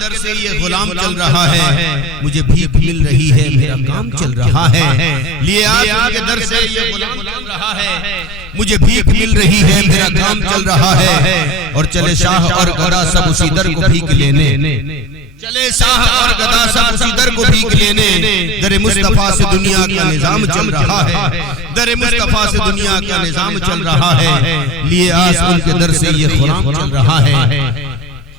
दर से ये गुलाम चल रहा है, मुझे भीख मिल रही है, मेरा काम चल रहा है। लिए आसमान के दर से ये गुलाम चल रहा है, मुझे भीख मिल रही है, मेरा काम चल रहा है। और चले शाह और गदा सब उसी दर को भीख लेने, चले शाह और गदा सब उसी दर को भीख लेने। दर मुस्तफा से दुनिया का निजाम चल रहा है, दर मुस्तफा से दुनिया का निजाम चल रहा है। लिए आसमान के दर से ये गुलाम चल रहा है,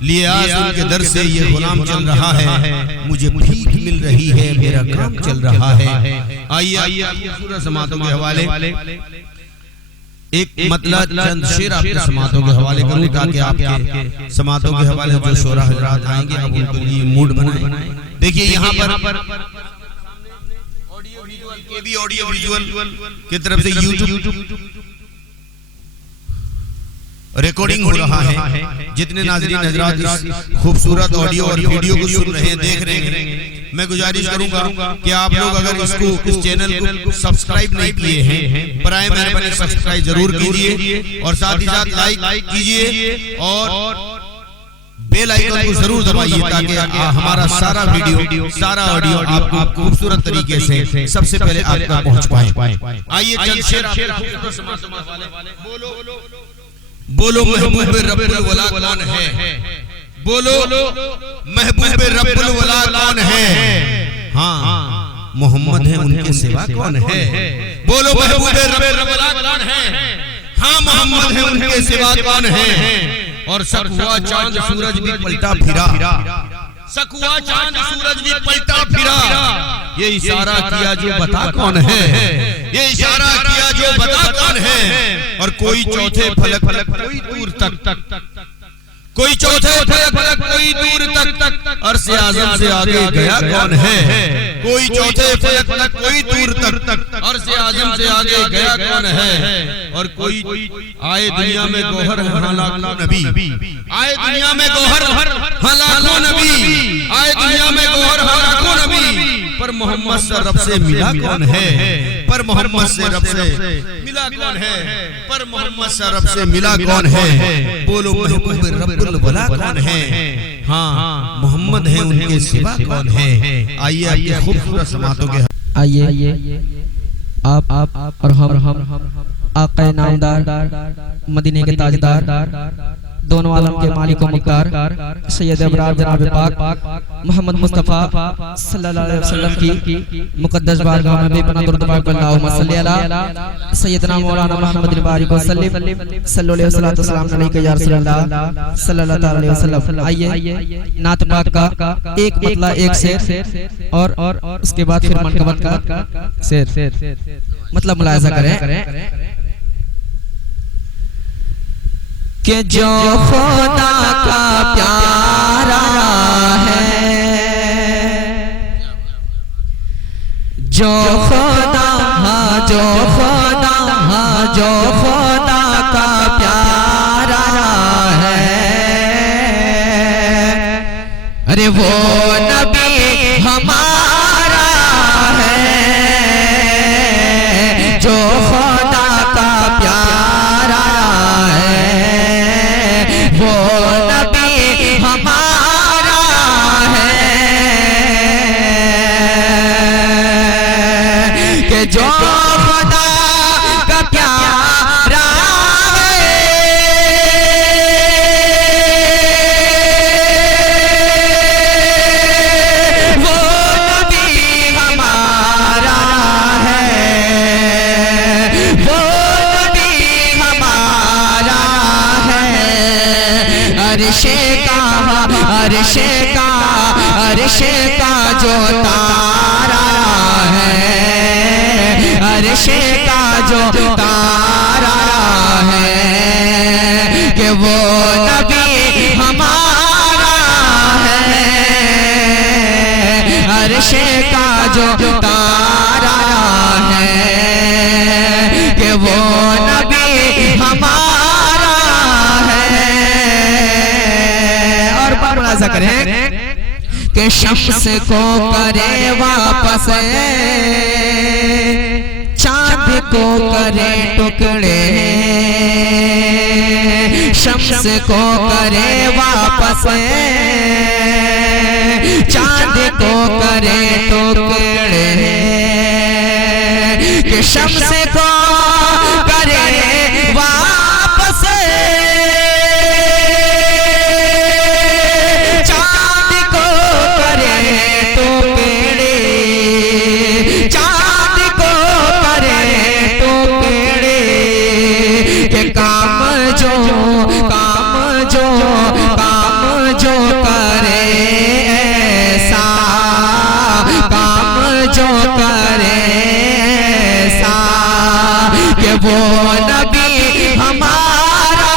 लिए आसमान के दर से ये गुलाम चल रहा है, मुझे भीख मिल रही है, मेरा काम चल रहा है। आइए खूबसूरत समातों के हवाले एक मतलब चंद शेर आपके समातों के हवाले करूं, ताकि आपके समातों के हवाले जो शोरा हजरात आएंगे अब उनके लिए मूड बनाएं। देखिए यहाँ पर ऑडियो विजुअल की तरफ से यूट्यूब रिकॉर्डिंग हो रहा है। जितने नाज़रीन हजरात इस खूबसूरत ऑडियो और वीडियो को सुन रहे हैं, देख रहे हैं, मैं गुजारिश करूंगा कि आप लोग अगर इसको इस चैनल को सब्सक्राइब नहीं किए हैं, बराए मेहरबानी सब्सक्राइब जरूर कीजिए और साथ ही साथ लाइक कीजिए और बेल आइकन को जरूर दबाइए, ताकि हमारा सारा वीडियो सारा ऑडियो आपको खूबसूरत तरीके से सबसे पहले आप तक पहुंच पाए। आइए चंद शेर बोलो महबूब रब्बुल वला कौन है, बोलो महबूब रब्बुल वला कौन है। हाँ मोहम्मद है, उनके सिवा कौन है। बोलो महबूब रब्बुल वला कौन है, हाँ मोहम्मद है, उनके सिवा कौन है। और सकुआ चांद सूरज भी पलटा फिरा, सकुआ चांद सूरज भी पलटा फिरा। ये इशारा किया जो बता कौन है, ये इशारा किया जो बता कौन है। और कोई चौथे फलक कोई दूर तक, कोई चौथे फलक कोई दूर तक, अर्श-ए आज़म से आगे गया कौन है। कोई चौथे फलक कोई दूर तक, अर्श-ए आज़म से आगे गया कौन है। और कोई आए दुनिया में गौहर लाखों नबी, आए दुनिया में गौहर लाखों नबी, आए दुनिया में गौहर लाखों नबी, पर मोहम्मद से रब से मिला कौन है, पर मोहम्मद से रब से मिला कौन है, पर मोहम्मद से रब से मिला कौन है। बोलो महबूब रब्बुल वला कौन है, हाँ मोहम्मद है, उनके सिवा कौन है। आइए आपके खूबसूरत समातों के आइए आप और हम आक़ा नामदार मदीने के ताजदार दोनों आलम के मालिक व मुख्तार सैयद अबरार जनाब पाक मोहम्मद मुस्तफ़ा सल्लल्लाहु अलैहि वसल्लम की मुक़द्दस बारगाह में बेपनाह दुरूद पाक अल्लाहुम्मा सल्ली अला सैयदना मौलाना मुहम्मद बारिक वसल्लम सल्लल्लाहु अलैहि वसल्लम या रसूलल्लाह सल्लल्लाहु अलैहि वसल्लम। आइए नात पाक का एक मतला एक शेर और उसके बाद फिर मनकबत का शेर मतलब मुलाहिज़ा करें कि जो खुदा का प्यारा है, जो खुदा जो खुदा जो खुदा का प्यारा है, अरे वो नबी हमारा है। जो खुदा का प्यारा है, वो नबी हमारा है। कि जो खुदा का प्यारा है, वो नबी हमारा है, वो नबी हमारा है। अर्शे का जो तारा है, अर्शे का जो तारा है, कि वो नबी हमारा है। अर्शे का जो तारा है, कि वो नबी हमारा है। और मुलाहिज़ा करें कि शम्स को करे वापस, चाँद को करे टुकड़े, शम्स को करे वापस, चांद को करे टुकड़े, कि शम्स को करे वापस, चांद को करे टुकड़े, चांद को करे टुकड़े, के काम जो करे ऐसा, काम जो करे ऐसा, कि वो नबी हमारा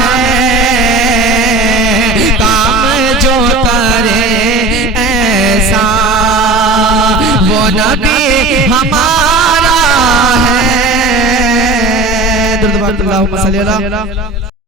है, काम जो करे ऐसा, वो नबी हमारा है।